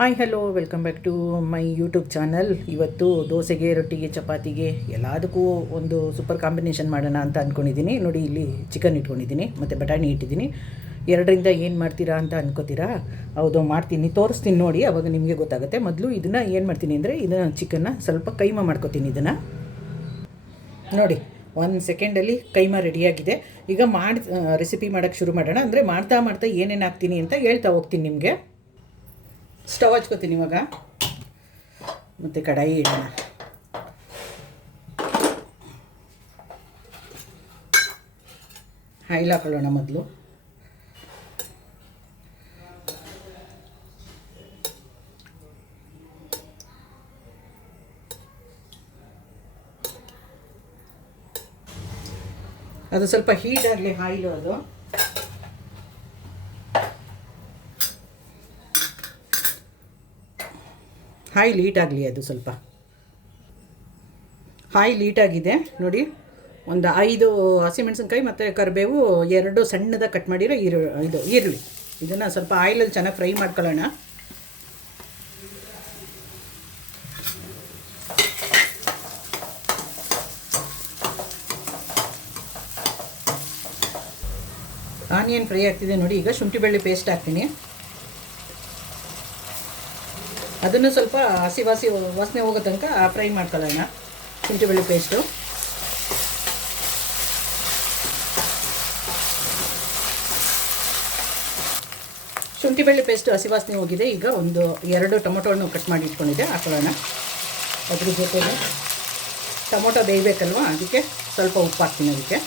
Hi hello welcome back to my YouTube channel. ಇವತ್ತು ದೋಸೆಗೆ, ರೊಟ್ಟಿಗೆ, ಚಪಾತಿಗೆ ಎಲ್ಲದಕ್ಕೂ ಒಂದು ಸೂಪರ್ ಕಾಂಬಿನೇಷನ್ ಮಾಡೋಣ ಅಂತ ಅಂದ್ಕೊಂಡಿದ್ದೀನಿ. ನೋಡಿ, ಇಲ್ಲಿ ಚಿಕನ್ ಇಟ್ಕೊಂಡಿದ್ದೀನಿ ಮತ್ತು ಬಟಾಣಿ ಇಟ್ಟಿದ್ದೀನಿ. ಎರಡರಿಂದ ಏನು ಮಾಡ್ತೀರಾ ಅಂತ ಅನ್ಕೋತೀರಾ? ಹೌದು, ಮಾಡ್ತೀನಿ, ತೋರಿಸ್ತೀನಿ ನೋಡಿ, ಆವಾಗ ನಿಮಗೆ ಗೊತ್ತಾಗುತ್ತೆ. ಮೊದಲು ಇದನ್ನು ಏನು ಮಾಡ್ತೀನಿ ಅಂದರೆ, ಇದನ್ನು ಚಿಕನ್ನ ಸ್ವಲ್ಪ ಕೈಮಾ ಮಾಡ್ಕೊತೀನಿ. ಇದನ್ನು ನೋಡಿ, 1 ಸೆಕೆಂಡಲ್ಲಿ ಕೈಮಾ ರೆಡಿಯಾಗಿದೆ. ಈಗ ರೆಸಿಪಿ ಮಾಡೋಕ್ಕೆ ಶುರು ಮಾಡೋಣ. ಅಂದರೆ ಮಾಡ್ತಾ ಮಾಡ್ತಾ ಏನೇನು ಹಾಕ್ತೀನಿ ಅಂತ ಹೇಳ್ತಾ ಹೋಗ್ತೀನಿ ನಿಮಗೆ. ಸ್ಟವ್ ಹಚ್ಕೋತೀನಿ ಇವಾಗ, ಮತ್ತು ಕಡಾಯಿ ಇಡೋಣ. ಆಯಿಲ್ ಹಾಕೊಳ್ಳೋಣ ಮೊದಲು. ಅದು ಸ್ವಲ್ಪ ಹೀಟ್ ಆಗಲಿ ಆಯಿಲು. ಅದು ಆಯಿಲ್ ಹೀಟ್ ಆಗಲಿ. ಅದು ಸ್ವಲ್ಪ ಆಯಿಲ್ ಹೀಟಾಗಿದೆ ನೋಡಿ. ಒಂದು 5 ಹಸಿಮೆಣಸಿನ್ಕಾಯಿ ಮತ್ತು ಕರಿಬೇವು, 2 ಸಣ್ಣದಾಗಿ ಕಟ್ ಮಾಡಿರೋ ಈರುಳ್ಳಿ. ಇದನ್ನು ಸ್ವಲ್ಪ ಆಯಿಲಲ್ಲಿ ಚೆನ್ನಾಗಿ ಫ್ರೈ ಮಾಡ್ಕೊಳ್ಳೋಣ. ಆನಿಯನ್ ಫ್ರೈ ಆಗ್ತಿದೆ ನೋಡಿ. ಈಗ ಶುಂಠಿ ಬೆಳ್ಳುಳ್ಳಿ ಪೇಸ್ಟ್ ಹಾಕ್ತೀನಿ. ಅದನ್ನು ಸ್ವಲ್ಪ ವಾಸನೆ ಹೋಗೋ ತನಕ ಫ್ರೈ ಮಾಡ್ಕೊಳ್ಳೋಣ. ಶುಂಠಿ ಬೆಳ್ಳುಳ್ಳಿ ಪೇಸ್ಟು, ಶುಂಠಿ ಬೆಳ್ಳುಳ್ಳಿ ಪೇಸ್ಟು ಹಸಿ ವಾಸನೆ ಹೋಗಿದೆ. ಈಗ 2 ಟೊಮೊಟೊವನ್ನು ಕಟ್ ಮಾಡಿ ಇಟ್ಕೊಂಡಿದ್ದೆ, ಹಾಕೊಳ್ಳೋಣ. ಅದ್ರ ಜೊತೆಗೆ ಟೊಮೊಟೊ ಬೇಯಬೇಕಲ್ವ, ಅದಕ್ಕೆ ಸ್ವಲ್ಪ ಉಪ್ಪು ಹಾಕ್ತೀನಿ. ಅದಕ್ಕೆ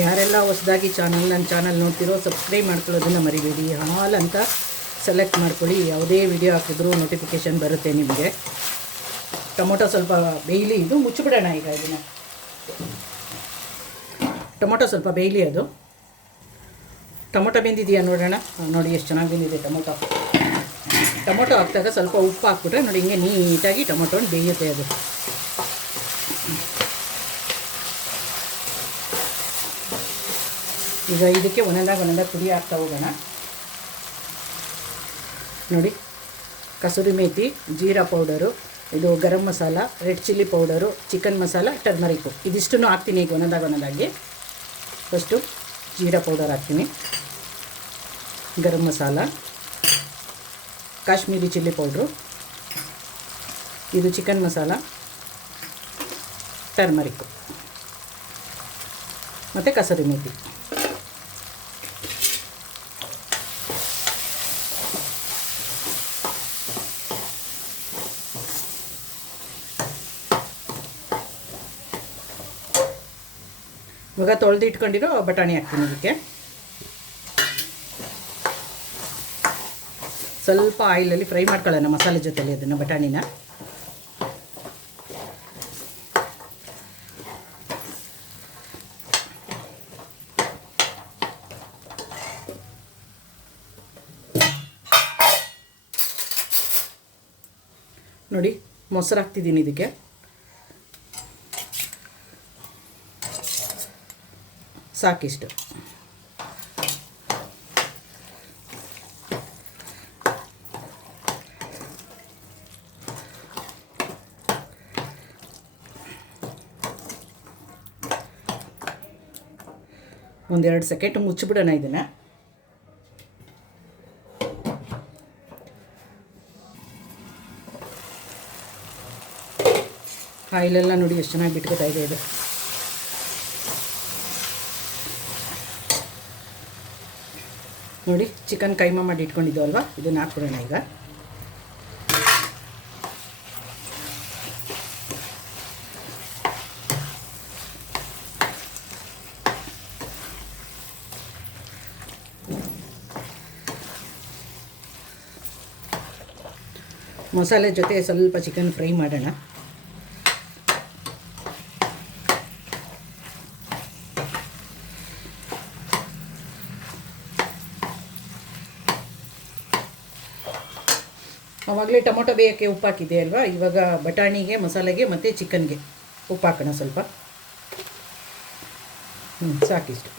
ಯಾರೆಲ್ಲ ಹೊಸದಾಗಿ ನನ್ನ ಚಾನಲ್ ನೋಡ್ತಿರೋ, ಸಬ್ಸ್ಕ್ರೈಬ್ ಮಾಡ್ಕೊಳ್ಳೋದನ್ನು ಮರಿಬೇಡಿ. ಹಾಲ್ ಅಂತ ಸೆಲೆಕ್ಟ್ ಮಾಡ್ಕೊಳ್ಳಿ. ಯಾವುದೇ ವಿಡಿಯೋ ಹಾಕಿದ್ರೂ ನೋಟಿಫಿಕೇಷನ್ ಬರುತ್ತೆ ನಿಮಗೆ. ಟೊಮೊಟೊ ಸ್ವಲ್ಪ ಬೇಯಲಿ. ಇದು ಮುಚ್ಚಿಬಿಡೋಣ ಈಗ. ಇದನ್ನು ಟೊಮೊಟೊ ಸ್ವಲ್ಪ ಬೇಯಲಿ. ಅದು ಟೊಮೊಟೊ ಬೆಂದಿದೆಯಾ ನೋಡೋಣ. ನೋಡಿ ಎಷ್ಟು ಚೆನ್ನಾಗಿ ಬೆಂದಿದೆ ಟೊಮೊಟೊ ಹಾಕಿದಾಗ ಸ್ವಲ್ಪ ಉಪ್ಪು ಹಾಕ್ಬಿಟ್ರೆ ನೋಡಿ, ಹಿಂಗೆ ನೀಟಾಗಿ ಟೊಮೊಟೊ ಬೇಯುತ್ತೆ. ಅದು ಈಗ ಇದಕ್ಕೆ ಒಂದೊಂದಾಗಿ ಪುಡಿ ಹಾಕ್ತಾ ಹೋಗೋಣ. ನೋಡಿ, ಕಸೂರಿ ಮೇಥಿ, ಜೀರಾ ಪೌಡರು, ಇದು garam masala, red chilli powder, chicken masala, turmeric, ಇದಿಷ್ಟನ್ನು ಹಾಕ್ತೀನಿ ಈಗ ಒಂದೊಂದಾಗಿ. ಫಸ್ಟು ಜೀರಾ ಪೌಡರ್ ಹಾಕ್ತೀನಿ, ಗರಂ ಮಸಾಲ, ಕಾಶ್ಮೀರಿ ಚಿಲ್ಲಿ ಪೌಡ್ರು, ಇದು ಚಿಕನ್ ಮಸಾಲ, ಟರ್ಮರಿಕ್ಕು ಮತ್ತು ಕಸೂರಿ ಮೇಥಿ. ಇವಾಗ ತೊಳೆದು ಇಟ್ಕೊಂಡಿರೋ ಬಟಾಣಿ ಹಾಕ್ತೀನಿ. ಇದಕ್ಕೆ ಸ್ವಲ್ಪ ಆಯಿಲಲ್ಲಿ ಫ್ರೈ ಮಾಡ್ಕೊಳ್ಳೋಣ ಮಸಾಲೆ ಜೊತೆಲಿ ಅದನ್ನು, ಬಟಾಣಿನ. ನೋಡಿ, ಮೊಸರು ಹಾಕ್ತಿದ್ದೀನಿ ಇದಕ್ಕೆ. ಸಾಕಿಷ್ಟು. ಒಂದೆರಡು ಸೆಕೆಂಡ್ ಮುಚ್ಚಿಬಿಡೋಣ ಇದನ್ನು. ಆಯಿಲೆಲ್ಲ ನೋಡಿ ಎಷ್ಟು ಚೆನ್ನಾಗಿ ಬಿಟ್ಕೊತಾ ಇದೆ ಇದು. ನೋಡಿ, ಚಿಕನ್ ಕೈಮಾ ಮಾಡಿ ಇಟ್ಕೊಂಡಿದ್ದು ಅಲ್ವಾ, ಇದನ್ನು ಹಾಕ್ಬಿಡೋಣ ಈಗ. ಮಸಾಲೆ ಜೊತೆ ಸ್ವಲ್ಪ ಚಿಕನ್ ಫ್ರೈ ಮಾಡೋಣ. ಆವಾಗಲೇ ಟೊಮೊಟೊ ಬೇಯೋಕ್ಕೆ ಉಪ್ಪು ಹಾಕಿದೆ ಅಲ್ವಾ, ಇವಾಗ ಬಟಾಣಿಗೆ, ಮಸಾಲೆಗೆ ಮತ್ತು ಚಿಕನ್ಗೆ ಉಪ್ಪು ಹಾಕೋಣ ಸ್ವಲ್ಪ. ಸಾಕಿಷ್ಟು.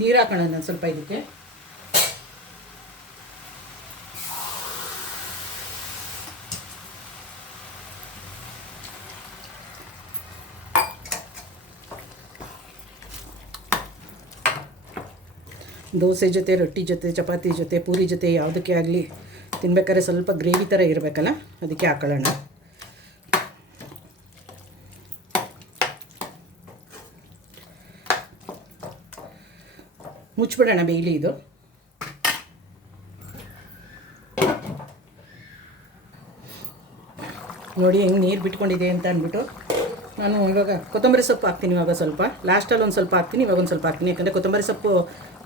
ನೀರು ಹಾಕೋಣ ನಾನು ಸ್ವಲ್ಪ ಇದಕ್ಕೆ. ದೋಸೆ ಜೊತೆ, ರೊಟ್ಟಿ ಜೊತೆ, ಚಪಾತಿ ಜೊತೆ, ಪೂರಿ ಜೊತೆ ಯಾವುದಕ್ಕೆ ಆಗಲಿ ತಿನ್ಬೇಕಾದ್ರೆ ಸ್ವಲ್ಪ ಗ್ರೇವಿ ಥರ ಇರಬೇಕಲ್ಲ, ಅದಕ್ಕೆ ಹಾಕೊಳ್ಳೋಣ. ಮುಚ್ಚಿಬಿಡೋಣ ಬೇಯಲಿ ಇದು. ನೋಡಿ ಹೆಂಗೆ ನೀರು ಬಿಟ್ಕೊಂಡಿದೆ ಅಂತ ಅಂದ್ಬಿಟ್ಟು ನಾನು ಇವಾಗ ಕೊತ್ತಂಬರಿ ಸೊಪ್ಪು ಹಾಕ್ತೀನಿ. ಇವಾಗ ಸ್ವಲ್ಪ ಲಾಸ್ಟಲ್ಲಿ ಒಂದು ಸ್ವಲ್ಪ ಹಾಕ್ತೀನಿ, ಇವಾಗ ಒಂದು ಸ್ವಲ್ಪ ಹಾಕ್ತೀನಿ. ಯಾಕಂದರೆ ಕೊತ್ತಂಬರಿ ಸೊಪ್ಪು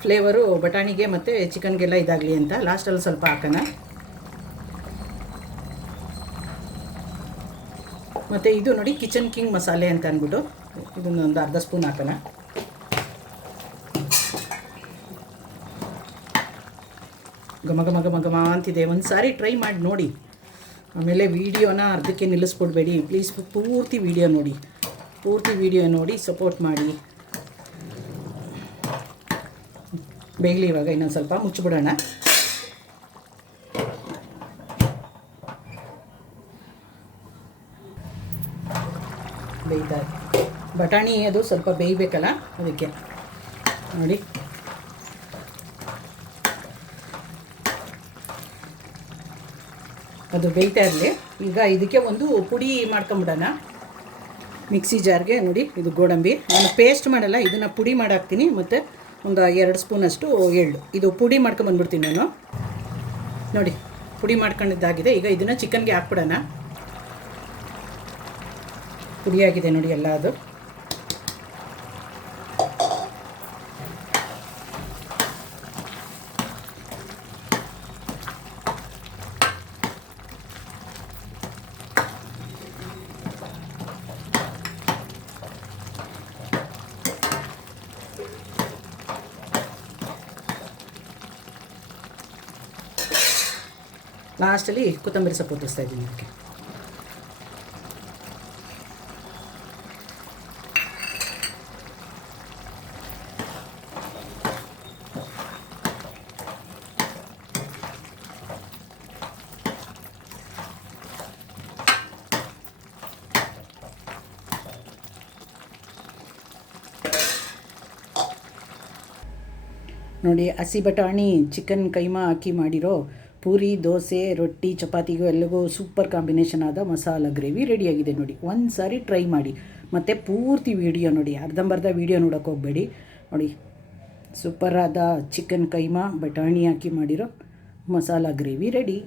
ಫ್ಲೇವರು ಬಟಾಣಿಗೆ ಮತ್ತು ಚಿಕನ್ಗೆಲ್ಲ ಇದಾಗಲಿ ಅಂತ ಲಾಸ್ಟಲ್ಲಿ ಸ್ವಲ್ಪ ಹಾಕೋಣ. ಮತ್ತು ಇದು ನೋಡಿ ಕಿಚನ್ ಕಿಂಗ್ ಮಸಾಲೆ ಅಂತ ಅಂದ್ಬಿಟ್ಟು ಇದನ್ನೊಂದು ಅರ್ಧ ಸ್ಪೂನ್ ಹಾಕೋಣ. ಘಮ ಘಮ ಘಮ ಘಮ ಅಂತಿದೆ. ಒಂದು ಸಾರಿ ಟ್ರೈ ಮಾಡಿ ನೋಡಿ. ಆಮೇಲೆ ವೀಡಿಯೋನ ಅರ್ಧಕ್ಕೆ ನಿಲ್ಲಿಸ್ಬಿಡ್ಬೇಡಿ ಪ್ಲೀಸ್. ಪೂರ್ತಿ ವೀಡಿಯೋ ನೋಡಿ ಸಪೋರ್ಟ್ ಮಾಡಿ. ಬೇಗಲಿ ಇವಾಗ ಇನ್ನೊಂದು ಸ್ವಲ್ಪ ಮುಚ್ಚಿಬಿಡೋಣ. ಬೇಯ್ತಾ ಬಟಾಣಿ ಅದು ಸ್ವಲ್ಪ ಬೇಯಬೇಕಲ್ಲ, ಅದಕ್ಕೆ ನೋಡಿ. ಅದು ಬೇಯ್ತಾ ಇರಲಿ. ಈಗ ಇದಕ್ಕೆ ಒಂದು ಪುಡಿ ಮಾಡ್ಕೊಂಬಿಡೋಣ ಮಿಕ್ಸಿ ಜಾರ್ಗೆ. ನೋಡಿ ಇದು ಗೋಡಂಬಿ, ನಾನು ಪೇಸ್ಟ್ ಮಾಡಲ್ಲ, ಇದನ್ನು ಪುಡಿ ಮಾಡಾಕ್ತೀನಿ. ಮತ್ತು ಒಂದು 2 ಸ್ಪೂನಷ್ಟು ಎಳ್ಳು, ಇದು ಪುಡಿ ಮಾಡ್ಕೊಂಬಂದ್ಬಿಡ್ತೀನಿ ನಾನು. ನೋಡಿ ಪುಡಿ ಮಾಡ್ಕೊಂಡಿದ್ದಾಗಿದೆ. ಈಗ ಇದನ್ನು ಚಿಕನ್ಗೆ ಹಾಕ್ಬಿಡೋಣ. ಪುಡಿಯಾಗಿದೆ ನೋಡಿ ಎಲ್ಲ ಅದು. ಲಾಸ್ಟಲ್ಲಿ ಕೊತ್ತಂಬರಿ ಸೊಪ್ಪು ಹೊತ್ತಿಸ್ತಾ ಇದ್ದೀನಿ ಅದಕ್ಕೆ. ನೋಡಿ ಹಸಿ ಬಟಾಣಿ ಚಿಕನ್ ಕೈಮಾ ಹಾಕಿ ಮಾಡಿರೋ ಪೂರಿ, ದೋಸೆ, ರೊಟ್ಟಿ, ಚಪಾತಿಗೂ ಎಲ್ಲರಿಗೂ ಸೂಪರ್ ಕಾಂಬಿನೇಷನ್ ಆದ ಮಸಾಲ ಗ್ರೇವಿ ರೆಡಿಯಾಗಿದೆ ನೋಡಿ. ಒಂದು ಸಾರಿ ಟ್ರೈ ಮಾಡಿ. ಮತ್ತು ಪೂರ್ತಿ ವೀಡಿಯೋ ನೋಡಿ, ಅರ್ಧಂಬರ್ಧ ವೀಡಿಯೋ ನೋಡೋಕೆ ಹೋಗಬೇಡಿ. ನೋಡಿ ಸೂಪರಾದ ಚಿಕನ್ ಕೈಮಾ ಬಟಾಣಿ ಹಾಕಿ ಮಾಡಿರೋ ಮಸಾಲ ಗ್ರೇವಿ ರೆಡಿ.